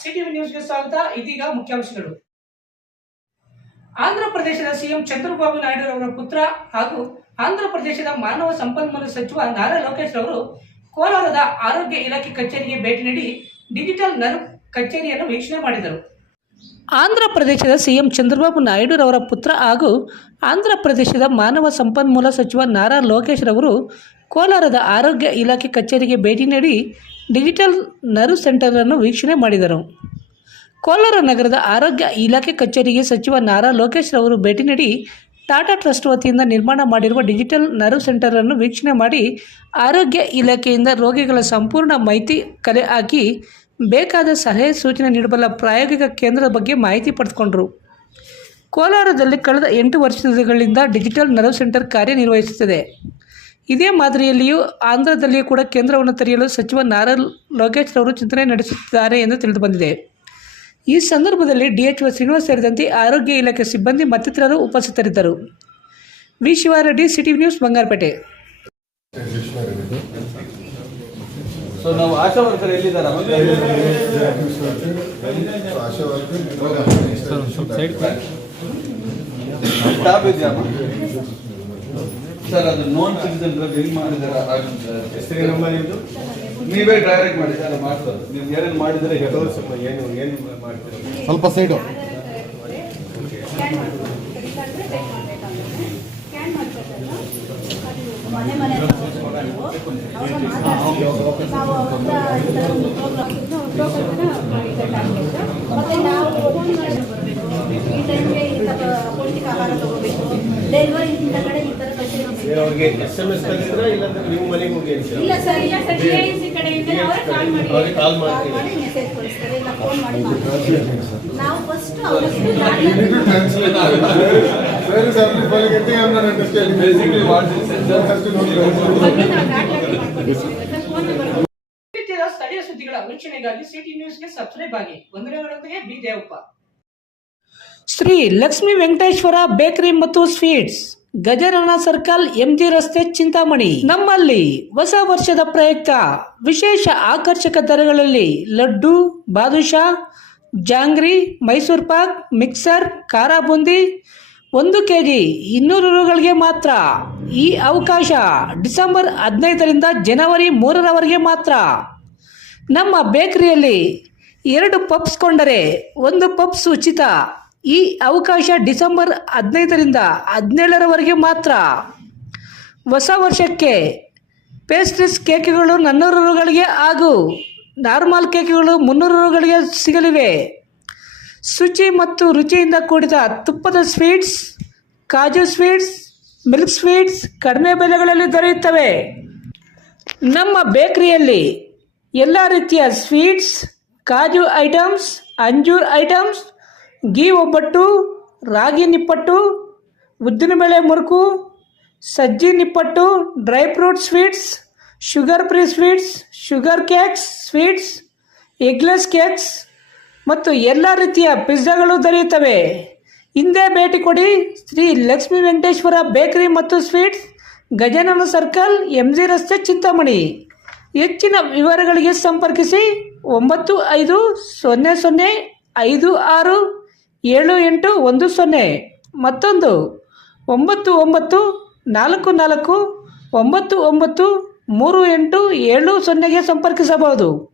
CTV ನ್ಯೂಸ್ಗೆ ಸ್ವಾಗತ. ಇದೀಗ ಮುಖ್ಯಾಂಶಗಳು ಆಂಧ್ರ ಪ್ರದೇಶದ ಸಿಎಂ ಚಂದ್ರಬಾಬು ನಾಯ್ಡು ಅವರ ಪುತ್ರ ಹಾಗೂ ಆಂಧ್ರ ಪ್ರದೇಶದ ಮಾನವ ಸಂಪನ್ಮೂಲ ಸಚಿವ ನಾರಾ ಲೋಕೇಶ್ ಅವರು ಕೋಲಾರದ ಆರೋಗ್ಯ ಇಲಾಖೆ ಕಚೇರಿಗೆ ಭೇಟಿ ನೀಡಿ ಡಿಜಿಟಲ್ ನರ್ವ್ ಕಚೇರಿಯನ್ನು ವೀಕ್ಷಣೆ ಮಾಡಿದರು. ಆಂಧ್ರ ಪ್ರದೇಶದ ಸಿಎಂ ಚಂದ್ರಬಾಬು ನಾಯ್ಡುರವರ ಪುತ್ರ ಹಾಗೂ ಆಂಧ್ರ ಪ್ರದೇಶದ ಮಾನವ ಸಂಪನ್ಮೂಲ ಸಚಿವ ನಾರಾ ಲೋಕೇಶ್ ರವರು ಕೋಲಾರದ ಆರೋಗ್ಯ ಇಲಾಖೆ ಕಚೇರಿಗೆ ಭೇಟಿ ನೀಡಿ ಡಿಜಿಟಲ್ ನರ್ವ್ ಸೆಂಟರನ್ನು ವೀಕ್ಷಣೆ ಮಾಡಿದರು. ಕೋಲಾರ ನಗರದ ಆರೋಗ್ಯ ಇಲಾಖೆ ಕಚೇರಿಗೆ ಸಚಿವ ನಾರಾ ಲೋಕೇಶ್ ರವರು ಭೇಟಿ ನೀಡಿ ಟಾಟಾ ಟ್ರಸ್ಟ್ ವತಿಯಿಂದ ನಿರ್ಮಾಣ ಮಾಡಿರುವ ಡಿಜಿಟಲ್ ನರ್ವ್ ಸೆಂಟರನ್ನು ವೀಕ್ಷಣೆ ಮಾಡಿ ಆರೋಗ್ಯ ಇಲಾಖೆಯಿಂದ ರೋಗಿಗಳ ಸಂಪೂರ್ಣ ಮಾಹಿತಿ ಕಲೆ ಹಾಕಿ ಬೇಕಾದ ಸಲಹೆ ಸೂಚನೆ ನೀಡಬಲ್ಲ ಪ್ರಾಯೋಗಿಕ ಕೇಂದ್ರದ ಬಗ್ಗೆ ಮಾಹಿತಿ ಪಡೆದುಕೊಂಡರು. ಕೋಲಾರದಲ್ಲಿ ಕಳೆದ ಎಂಟು ವರ್ಷಗಳಿಂದ ಡಿಜಿಟಲ್ ನರ್ವ್ ಸೆಂಟರ್ ಕಾರ್ಯನಿರ್ವಹಿಸುತ್ತದೆ. ಇದೇ ಮಾದರಿಯಲ್ಲಿಯೂ ಆಂಧ್ರದಲ್ಲಿಯೂ ಕೂಡ ಕೇಂದ್ರವನ್ನು ತೆರೆಯಲು ಸಚಿವ ನಾರಾ ಲೋಕೇಶ್ ರವರು ಚಿಂತನೆ ನಡೆಸುತ್ತಿದ್ದಾರೆ ಎಂದು ತಿಳಿದುಬಂದಿದೆ. ಈ ಸಂದರ್ಭದಲ್ಲಿ ಡಿಎಚ್ಒ ಶ್ರೀನಿವಾಸ್ ಸೇರಿದಂತೆ ಆರೋಗ್ಯ ಇಲಾಖೆ ಸಿಬ್ಬಂದಿ ಮತ್ತಿತರರು ಉಪಸ್ಥಿತರಿದ್ದರು. V. Shivareddy city news Bangarapete. So ನಾವು ಆಶಾ ವರ್ಕರ್ ಎಲ್ಲಿದ್ದಾರೆ? ಸೈಡ್ ಇದೆಯಮ್ಮ ಸರ್ ಅದು ನೋನ್ ಸಿಟಿಸನ್ ಹೆಂಗ್ ಮಾಡಿದಾರೆ ಹೆಸರಿಗೆ ನಂಬರ್ ಇದು? ನೀವೇ ಡೈರೆಕ್ಟ್ ಮಾಡಿ ಸರ್ ಮಾಡ್ತಾರೆ ನೀವು ಏನೇನು ಮಾಡಿದ್ರೆ ಹೇಳೋ. ಸ್ವಲ್ಪ ಏನು ಏನು ಮಾಡ್ತೀರಾ? ಸ್ವಲ್ಪ ಸೈಡು. ಮನೆ ಮತ್ತೆ ನಾವು ಈ ಟೈಮ್ಗೆ ಪೌಷ್ಟಿಕ ಆಹಾರ ತಗೋಬೇಕು ಡೆಲಿವರಿ ಇಂಥ ಕಡೆ ಅವ್ರಿಗೆ ಎಸ್ ಎಂ ಎಸ್ ಕಳಿಸಿದ್ರಾ ಇಲ್ಲಾಂದ್ರೆ ನಿಮ್ಮ ಮನೆಗೆ ಹೋಗಿ ಹೇಳ್ತೀರಾ? ಇಲ್ಲ ಸರ್ ಇಲ್ಲ ಸರ್ ಡಿಐಸಿ ಕಡೆಯಿಂದ ಅವರೇ ಕಾಲ್ ಮಾಡಿ. ಅವ್ರಿಗೆ ಕಾಲ್. ಮೆಸೇಜ್ ಕಳಿಸ್ತಾರೆ ಇಲ್ಲ ಫೋನ್ ಮಾಡಿ ನಾವು ಫಸ್ಟ್ ಮಾಡ್ಕೊಂಡಿದ್ದೀವಿ ಫೋನ್ ನಂಬರ್ ರೀತಿಯ ಸ್ಥಳೀಯ ಸುದ್ದಿಗಳ ವೀಕ್ಷಣೆಗಾಗಿ ಸಿಟಿ ನ್ಯೂಸ್ಗೆ ಸಬ್ಸ್ಕ್ರೈಬ್ ಆಗಿ. ವಂದನೆಗಳೊಂದಿಗೆ ಬಿ ದೇವಪ್ಪ ಶ್ರೀ ಲಕ್ಷ್ಮೀ ವೆಂಕಟೇಶ್ವರ ಬೇಕರಿ ಮತ್ತು ಸ್ವೀಟ್ಸ್. ಗಜಾನನ ಸರ್ಕಲ್, ಎಂಜಿ ರಸ್ತೆ, ಚಿಂತಾಮಣಿ. ನಮ್ಮಲ್ಲಿ ಹೊಸ ವರ್ಷದ ಪ್ರಯುಕ್ತ ವಿಶೇಷ ಆಕರ್ಷಕ ದರಗಳಲ್ಲಿ ಲಡ್ಡು, ಬಾದುಷಾ, ಜಾಂಗ್ರಿ, ಮೈಸೂರು ಪಾಕ್, ಮಿಕ್ಸರ್, ಖಾರ ಬೂಂದಿ, ಒಂದು ಕೆ ಜಿ ಇನ್ನೂರು ರುಗಳಿಗೆ ಮಾತ್ರ. ಈ ಅವಕಾಶ ಡಿಸೆಂಬರ್ ಹದಿನೈದರಿಂದ ಜನವರಿ ಮೂರರವರೆಗೆ ಮಾತ್ರ. ನಮ್ಮ ಬೇಕರಿಯಲ್ಲಿ ಎರಡು ಪಪ್ಸ್ ಕೊಂಡರೆ ಒಂದು ಪಪ್ಸ್ ಉಚಿತ. ಈ ಅವಕಾಶ ಡಿಸೆಂಬರ್ ಹದಿನೈದರಿಂದ ಹದಿನೇಳರವರೆಗೆ ಮಾತ್ರ. ಹೊಸ ವರ್ಷಕ್ಕೆ ಪೇಸ್ಟ್ರೀಸ್ ಕೇಕ್ಗಳು ನಾನ್ನೂರು ರೂಪಾಯಿಗಳಿಗೆ ಹಾಗೂ ನಾರ್ಮಲ್ ಕೇಕ್ಗಳು ಮುನ್ನೂರು ರೂಪಾಯಿಗಳಿಗೆ ಸಿಗಲಿವೆ. ಶುಚಿ ಮತ್ತು ರುಚಿಯಿಂದ ಕೂಡಿದ ತುಪ್ಪದ ಸ್ವೀಟ್ಸ್, ಕಾಜು ಸ್ವೀಟ್ಸ್, ಮಿಲ್ಕ್ ಸ್ವೀಟ್ಸ್ ಕಡಿಮೆ ಬೆಲೆಗಳಲ್ಲಿ ದೊರೆಯುತ್ತವೆ. ನಮ್ಮ ಬೇಕರಿಯಲ್ಲಿ ಎಲ್ಲ ರೀತಿಯ ಸ್ವೀಟ್ಸ್, ಕಾಜು ಐಟಮ್ಸ್, ಅಂಜೂರ್ ಐಟಮ್ಸ್ ಗೀ ಒಬ್ಬಟ್ಟು, ರಾಗಿ ನಿಪ್ಪಟ್ಟು ಉದ್ದಿನಬೇಳೆ ಮುರುಕು, ಸಜ್ಜಿ nippattu, dry fruit sweets, sugar free sweets, sugar cakes sweets, eggless cakes ಮತ್ತು ಎಲ್ಲ ರೀತಿಯ ಪಿಜ್ಜಾಗಳು ದೊರೆಯುತ್ತವೆ. ಹಿಂದೆ ಭೇಟಿ ಕೊಡಿ ಶ್ರೀ ಲಕ್ಷ್ಮೀ ವೆಂಕಟೇಶ್ವರ ಬೇಕರಿ ಮತ್ತು sweets, Gajanana circle M G ರಸ್ತೆ, ಚಿಂತಾಮಣಿ. ಹೆಚ್ಚಿನ ವಿವರಗಳಿಗೆ ಸಂಪರ್ಕಿಸಿ ಒಂಬತ್ತು ಐದು ಸೊನ್ನೆ ಸೊನ್ನೆ ಐದು ಆರು ಏಳು ಎಂಟು ಒಂದು ಸೊನ್ನೆ. ಮತ್ತೊಂದು. ಒಂಬತ್ತು ಒಂಬತ್ತು, ನಾಲ್ಕು ನಾಲ್ಕು, ಒಂಬತ್ತು ಒಂಬತ್ತು, ಮೂರು ಎಂಟು, ಏಳು ಸೊನ್ನೆಗೆ ಸಂಪರ್ಕಿಸಬಹುದು.